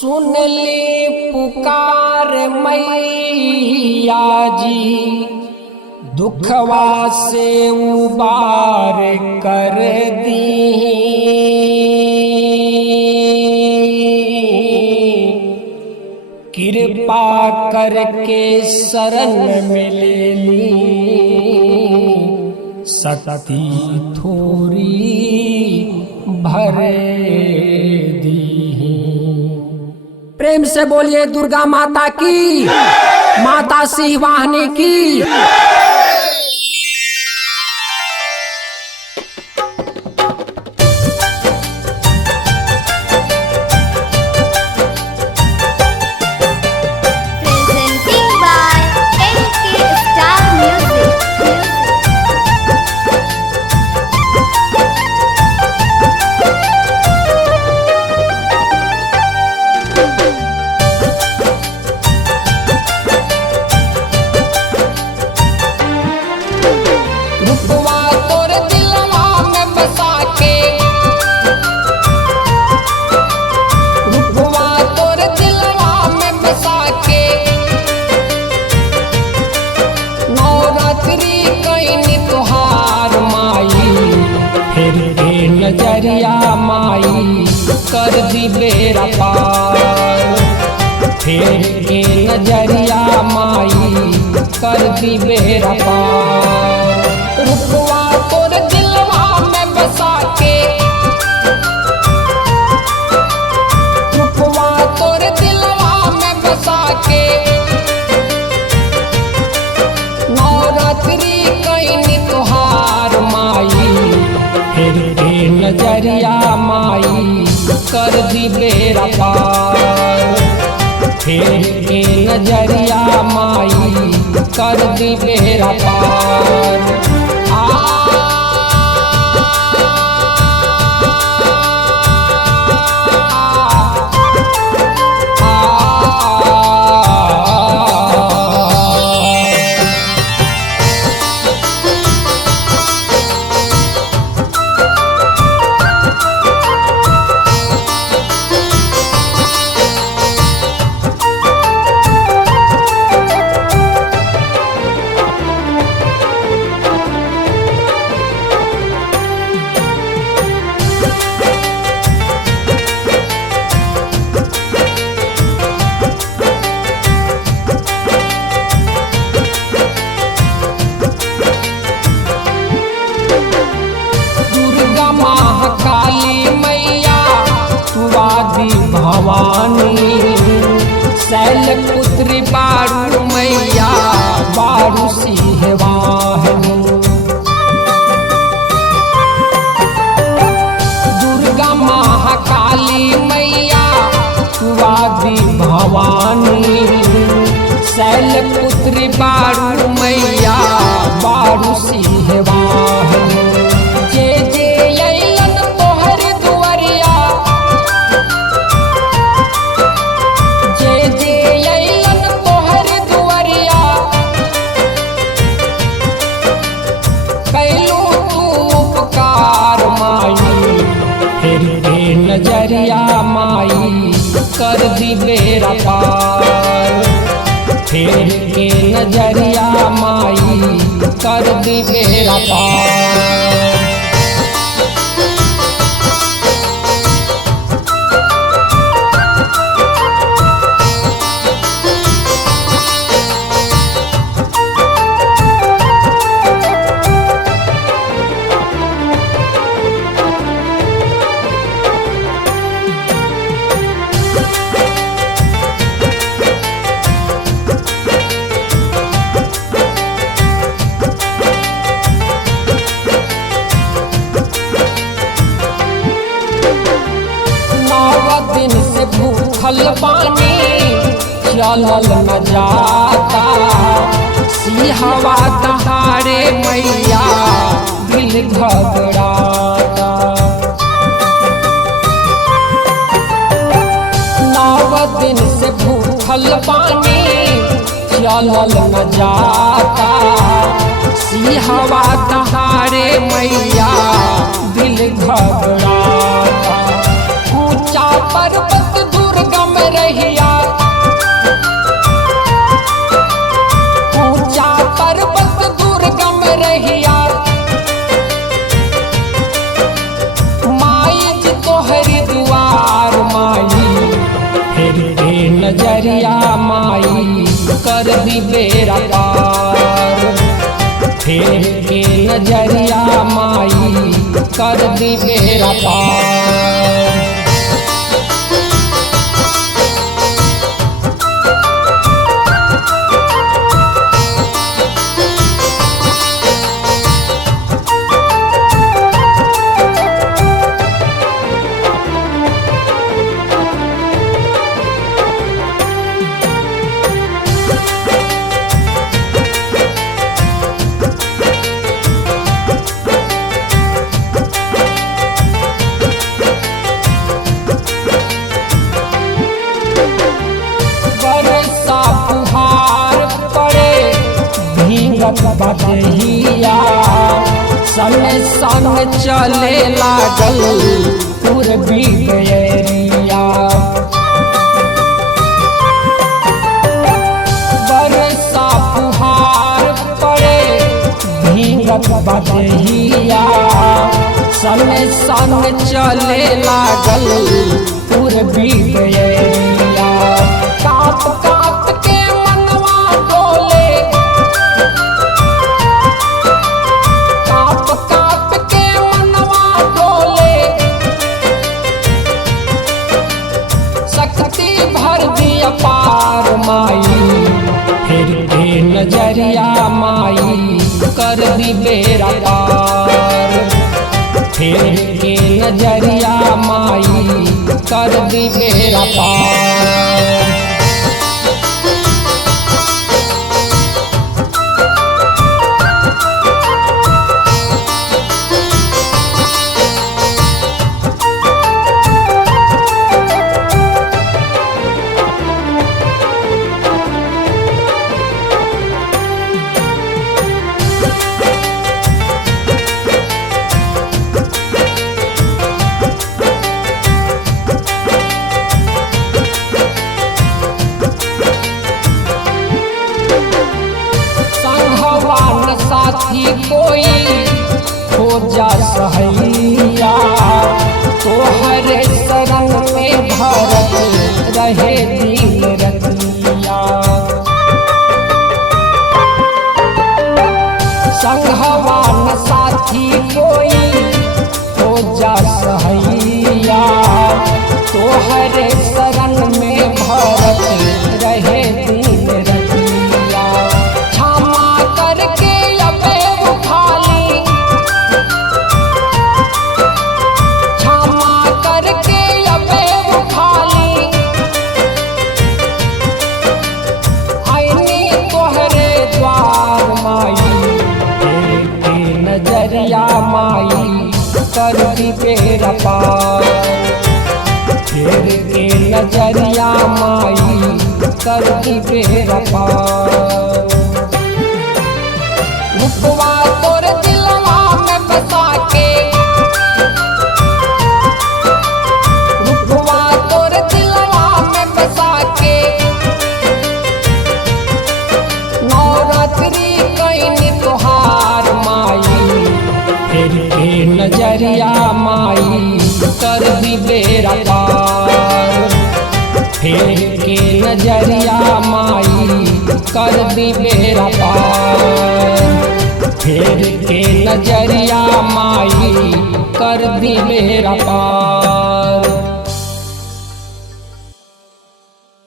सुन ले पुकार मैया जी, दुखवा से उबार कर दी। कृपा करके शरण में ले ली, शक्ति थोड़ी भर दी। प्रेम से बोलिए दुर्गा माता की, माता सिंह वाहिनी की। Presenting by NK Star Music. रुपवा तोर दिलवा में बसा के, रुपवा तोर दिलवा में बसा के, नवरात्रि कैनी तुहार माई। फिर के नजरिया माई कर दी बेरा पार। फिर के नजरिया माई कर दी बेरा पार। रुपवा तोर दिलवा में बसा के, रुपवा तोर दिलवा में बसा के, नवरात्रि कैनी तुहार माई। फिर के नजरिया माई कर दी बेरा पार। फिर के नजरिया माई कर दी बेरा पार। काली मैया तू आदि भवानी, शैलपुत्री बारू मैया बारू सिंह वाहिनी। दुर्गा महाकाली मैया तू आदि भवानी, शैलपुत्री बारू मैया बारू सिंह वाहिनी। नजरिया माई कर दी बेरा पार। फिर के नजरिया माई कर दी बेरा पार। दिन से भूखल पानी चलल न जाता, सिहवा दहाड़े मैया दिल घबराता। 9 दिन से भूखल पानी चलल न जाता, सिहवा दहाड़े मैया दिल घबराता। ऊंचा पर्वत दुर्गम बेरा पार। फेर के नजरिया माई कर दी बेरा पार। बदहिया सन सन चले लागल पूर्वी बेरिया। बरसा फुहार पड़े भींगत बदहिया सन सन चले लागल पूर्वी बेरिया। काप काप के मनवा डोले, काप काप के मनवा डोले, शक्ति भर दिया पार माई। फिर के नजरिया माई कर दी बेरा पार। फिर के नजरिया माई कर दी बेरा पार। साथी कोई हो जा सहैया, तोहरे शरण में भरत रहे दिन रतिया। संघवान साथी कोई हो जा सहैया, तोहरे शरण में भरत रहे दिन रतिया। क्षमा करके नजरिया माई कर दी बेरा पार। फिर के नजरिया माई कर दी बेरा पार। रुपवा तोर दिलवा में बसा के, रुपवा तोर दिलवा में बसा के, नवरात्रि कैनी तोहार माई। फिर के नजरिया माई कर दी बेरा पार। फिर के नजरिया माई कर दी बेरा पार। फिर के नजरिया माई कर दी बेरा पार।